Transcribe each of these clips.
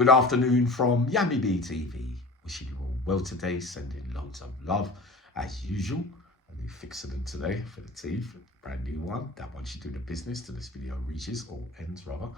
Good afternoon from Yummy B TV. Wishing you all well today, sending loads of love as usual. A new fixing today for the teeth, brand new one. That one should do the business till this video reaches or ends rather.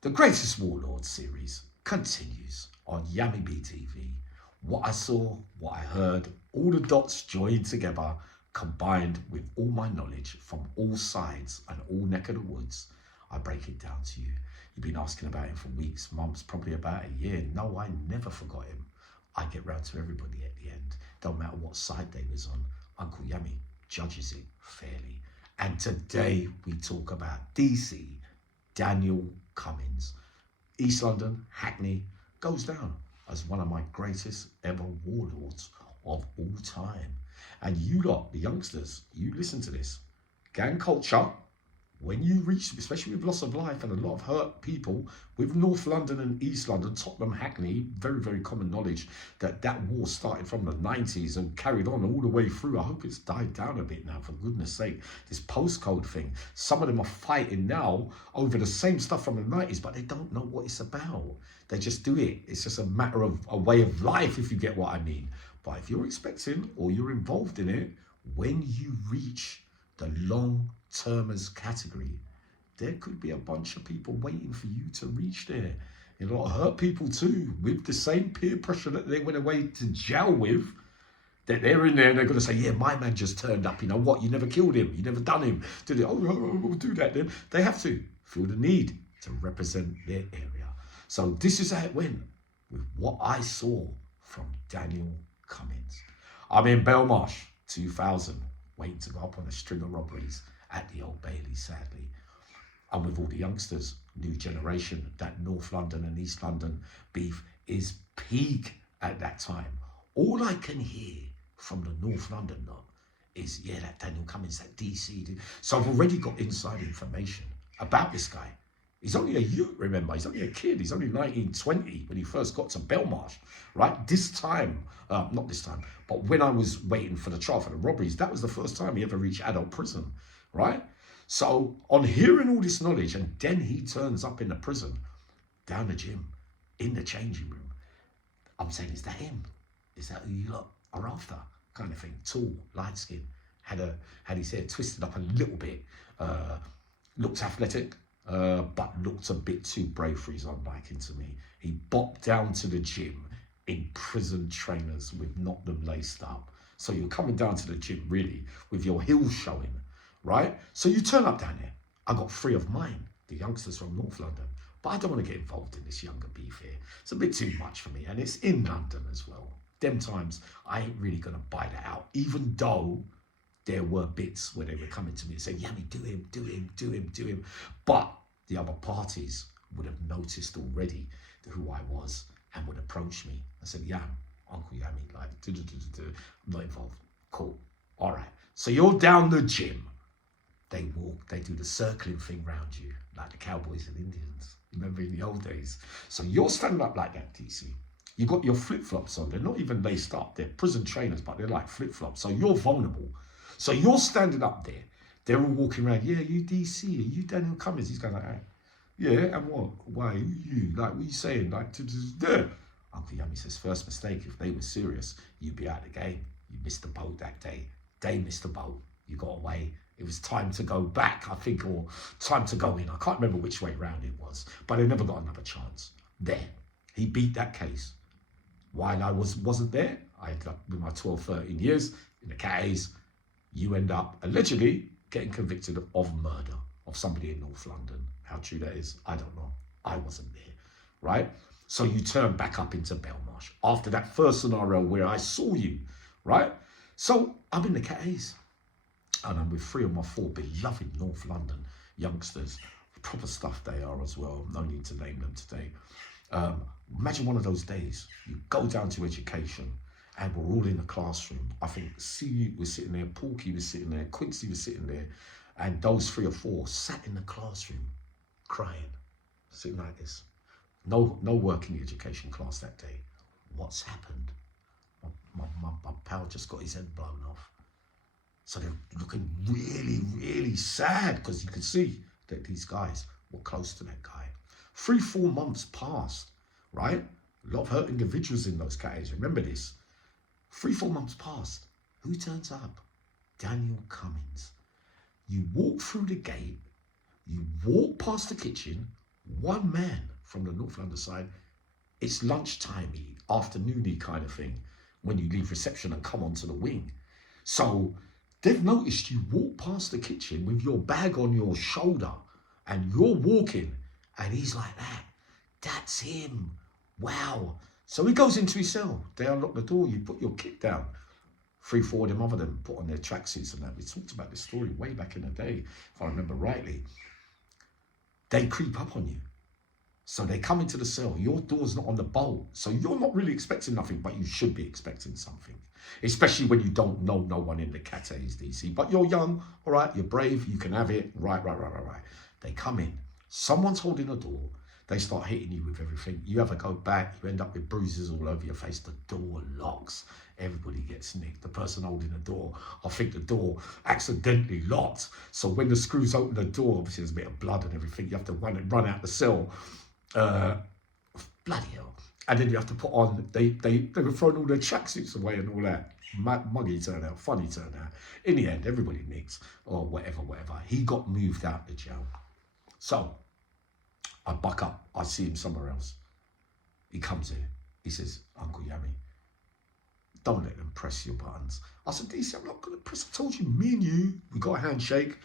The Greatest Warlords series continues on Yummy B TV. What I saw, what I heard, all the dots joined together, combined with all my knowledge from all sides and all neck of the woods, I break it down to you. You've been asking about him for weeks, months, probably about a year. No, I never forgot him. I get round to everybody at the end. Don't matter what side they was on. Uncle Yummy judges it fairly. And today we talk about DC, Daniel Cumins. East London, Hackney, goes down as one of my greatest ever warlords of all time. And you lot, the youngsters, you listen to this. Gang culture, when you reach, especially with loss of life and a lot of hurt people, with North London and East London, Tottenham, Hackney, very, very common knowledge that that war started from the 90s and carried on all the way through. I hope it's died down a bit now, for goodness sake. This postcode thing, some of them are fighting now over the same stuff from the 90s, but they don't know what it's about. They just do it. It's just a matter of a way of life, if you get what I mean. But if you're expecting or you're involved in it, when you reach the long-termers category, there could be a bunch of people waiting for you to reach there. A lot of hurt people too, with the same peer pressure that they went away to jail with, that they're in there and they're going to say, yeah, my man just turned up. You know what? You never killed him. You never done him. Did it? Oh, we'll do that then. They have to feel the need to represent their area. So this is how it went with what I saw from Daniel Cumins. I'm in Belmarsh, 2000. Waiting to go up on a string of robberies at the Old Bailey, sadly. And with all the youngsters, new generation, that North London and East London beef is peak at that time. All I can hear from the North London lot is, yeah, that Daniel Cumins, that DC. So I've already got inside information about this guy. He's only a youth, remember, he's only a kid. He's only 19, 20 when he first got to Belmarsh, right? This time, not this time, but when I was waiting for the trial for the robberies, that was the first time he ever reached adult prison, right? So on hearing all this knowledge, and then he turns up in the prison, down the gym, in the changing room, I'm saying, is that him? Is that who you lot are after? Kind of thing. Tall, light skin, had his hair twisted up a little bit, looked athletic, but looked a bit too brave for his own liking to me. He bopped down to the gym in prison trainers with not them laced up. So you're coming down to the gym really with your heels showing, right? So you turn up down there. I got 3 of mine, the youngsters from North London, but I don't want to get involved in this younger beef here. It's a bit too much for me, and it's in London as well. Them times, I ain't really going to buy that out, even though there were bits where they were coming to me and saying, Yummy, do him, do him, do him, do him. But the other parties would have noticed already who I was and would approach me. I said, Uncle Yummy, like, I'm not involved. Cool. All right. So you're down the gym. They walk, they do the circling thing round you, like the cowboys and Indians. Remember in the old days? So you're standing up like that, DC. You got your flip-flops on. They're not even laced up. They're prison trainers, but they're like flip-flops. So you're vulnerable. So you're standing up there. They're all walking around. Yeah, you DC. Are you Daniel Cumins? He's going like, hey. Yeah, and what? Why? Who you? Like, what are you saying? Like, there. Uncle Yummy says, first mistake, if they were serious, you'd be out of the game. You missed the boat that day. They missed the boat. You got away. It was time to go back, I think, or time to go in. I can't remember which way round it was, but they never got another chance. There. He beat that case. While I wasn't there, I ended up with my 12, 13 years in the Cays. You end up allegedly getting convicted of murder of somebody in North London. How true that is, I don't know. I wasn't there, right? So you turn back up into Belmarsh after that first scenario where I saw you, right? So I'm in the Cays and I'm with 3 of my 4 beloved North London youngsters. Proper stuff they are as well. No need to name them today. Imagine one of those days. You go down to education and we're all in the classroom. I think C was sitting there, Porky was sitting there, Quincy was sitting there, and those 3 or 4 sat in the classroom crying, sitting like this. No working education class that day. What's happened? My pal just got his head blown off. So they're looking really, really sad because you could see that these guys were close to that guy. 3-4 months passed, right? A lot of hurt individuals in those cases. Remember this. 3-4 months passed. Who turns up? Daniel Cumins. You walk through the gate, you walk past the kitchen, one man from the North London side. It's lunchtime-y, afternoon-y kind of thing when you leave reception and come onto the wing. So they've noticed you walk past the kitchen with your bag on your shoulder and you're walking, and he's like that. That's him. Wow. So he goes into his cell. They unlock the door. You put your kit down. 3-4 of them other them put on their tracksuits and that. We talked about this story way back in the day, if I remember rightly. They creep up on you. So they come into the cell. Your door's not on the bolt. So you're not really expecting nothing, but you should be expecting something. Especially when you don't know no one in the cates, DC. But you're young, all right, you're brave, you can have it. Right. They come in. Someone's holding a door. They start hitting you with everything. You ever go back, you end up with bruises all over your face. The door locks. Everybody gets nicked. The person holding the door, I think the door accidentally locked. So when the screws open the door, obviously there's a bit of blood and everything. You have to run out the cell. Bloody hell. And then you have to put on, they were throwing all their tracksuits away and all that. Muggy turnout, funny turnout. In the end, everybody nicks or whatever. He got moved out the jail. So I buck up. I see him somewhere else. He comes in. He says, Uncle Yami, don't let them press your buttons. I said, DC, I'm not going to press. I told you, me and you, we got a handshake.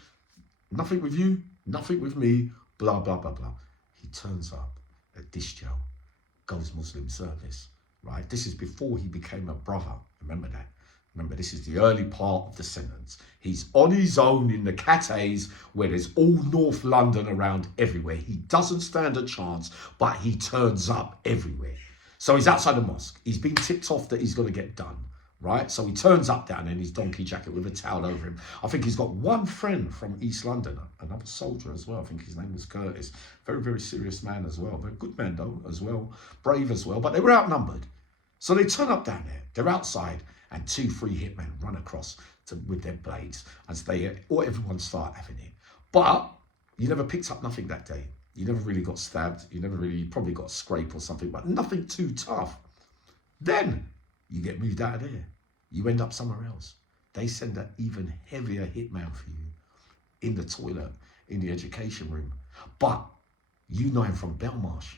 Nothing with you, nothing with me, blah, blah, blah, blah. He turns up at this jail, goes Muslim service, right? This is before he became a brother. Remember that. Remember, this is the early part of the sentence. He's on his own in the cates where there's all North London around everywhere. He doesn't stand a chance, but he turns up everywhere. So he's outside the mosque. He's been tipped off that he's going to get done, right? So he turns up down in his donkey jacket with a towel over him. I think he's got one friend from East London, another soldier as well. I think his name was Curtis. Very, very serious man as well. Very good man though as well. Brave as well. But they were outnumbered. So they turn up down there. They're outside. And 2-3 hitmen run across with their blades as everyone start having it. But you never picked up nothing that day. You never really got stabbed. You probably got a scrape or something, but nothing too tough. Then you get moved out of there. You end up somewhere else. They send an even heavier hitman for you in the toilet, in the education room. But you know him from Belmarsh,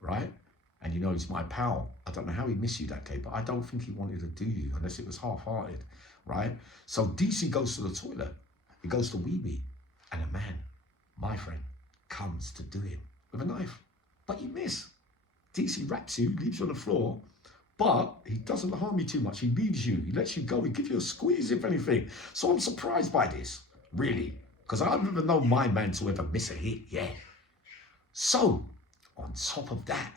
right? And you know he's my pal. I don't know how he missed you that day, but I don't think he wanted to do you unless it was half-hearted, right? So DC goes to the toilet. He goes to Weeby, and a man, my friend, comes to do him with a knife. But you miss. DC wraps you, leaves you on the floor, but he doesn't harm you too much. He leaves you. He lets you go. He gives you a squeeze, if anything. So I'm surprised by this, really, because I've never known my man to ever miss a hit yet. So, on top of that,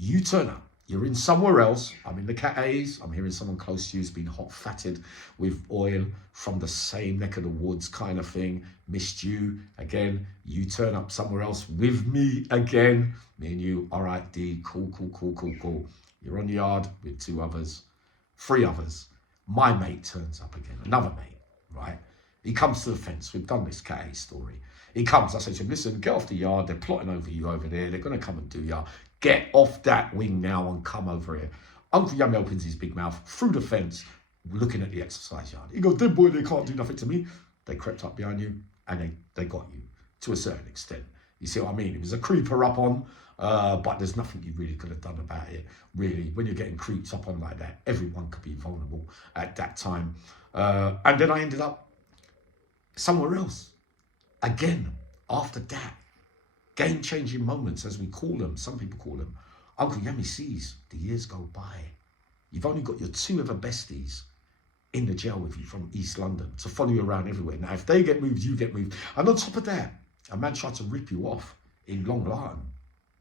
you turn up. You're in somewhere else. I'm in the cates. I'm hearing someone close to you has been hot fatted with oil from the same neck of the woods kind of thing. Missed you again. You turn up somewhere else with me again. Me and you, all right, D, cool. You're on the yard with 2 others, 3 others. My mate turns up again, another mate, right? He comes to the fence. We've done this cat story. He comes. I say to him, listen, get off the yard. They're plotting over you over there. They're going to come and do ya. Get off that wing now and come over here. Uncle Yami opens his big mouth through the fence, looking at the exercise yard. He goes, dead boy, they can't do nothing to me. They crept up behind you and they got you to a certain extent. You see what I mean? It was a creeper up on, but there's nothing you really could have done about it. Really, when you're getting creeps up on like that, everyone could be vulnerable at that time. And then I ended up somewhere else. Again, after that, game-changing moments, as we call them, some people call them. Uncle Yami sees the years go by. You've only got your 2 other besties in the jail with you from East London to follow you around everywhere. Now, if they get moved, you get moved. And on top of that, a man tried to rip you off in Long Lartin,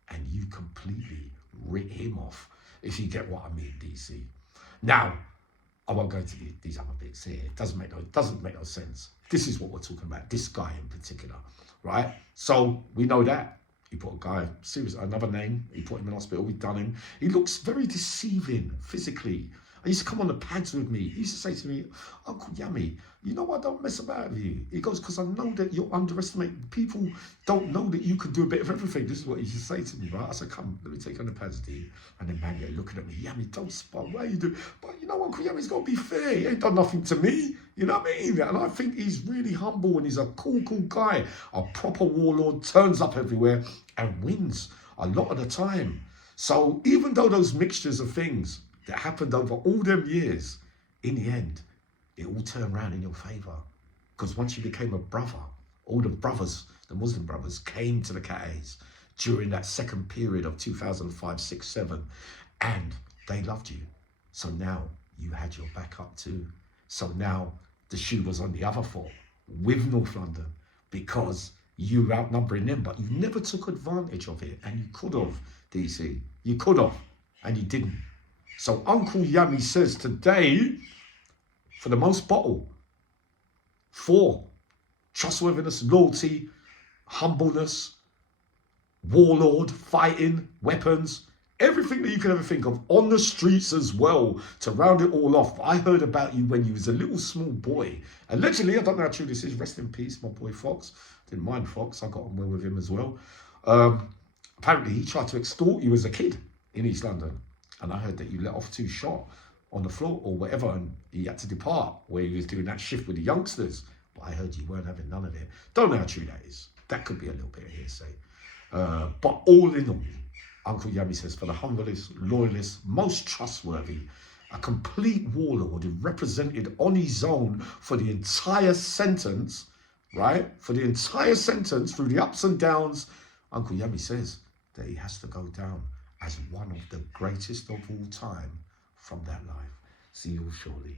and you completely rip him off, if you get what I mean, DC. Now, I won't go into these other bits here. It doesn't make no sense. This is what we're talking about, this guy in particular, right? So we know that. He put a guy, seriously, another name, he put him in hospital, we've done him. He looks very deceiving physically. I used to come on the pads with me. He used to say to me, Uncle Yummy, you know I don't mess about with you. He goes, because I know that you're underestimating. People don't know that you can do a bit of everything. This is what he used to say to me, right? I said, come, let me take you on the pads, D. And then man, they're looking at me, Yummy, don't spot. What are you doing? But you know, Uncle Yummy's got to be fair. He ain't done nothing to me. You know what I mean? And I think he's really humble and he's a cool guy. A proper warlord, turns up everywhere and wins a lot of the time. So even though those mixtures of things that happened over all them years, in the end, it all turned around in your favour. Because once you became a brother, all the brothers, the Muslim brothers, came to the Ca'es during that second period of 2005, 6, 7, and they loved you. So now you had your back up too. So now the shoe was on the other foot with North London because you were outnumbering them, but you never took advantage of it, and you could have, DC. You could have, and you didn't. So Uncle Yummy says today, for the most bottle, 4, trustworthiness, loyalty, humbleness, warlord, fighting, weapons, everything that you can ever think of on the streets as well. To round it all off, I heard about you when you was a little small boy. Allegedly, I don't know how true this is. Rest in peace, my boy Fox. Didn't mind Fox. I got on well with him as well. Apparently, he tried to extort you as a kid in East London. And I heard that you let off 2 shots on the floor or whatever, and he had to depart where he was doing that shift with the youngsters. But I heard you weren't having none of it. Don't know how true that is. That could be a little bit of hearsay. But all in all, Uncle Yummy says, for the humblest, loyalist, most trustworthy, a complete warlord who represented on his own for the entire sentence, right? For the entire sentence, through the ups and downs, Uncle Yummy says that he has to go down as one of the greatest of all time from that life. See you shortly.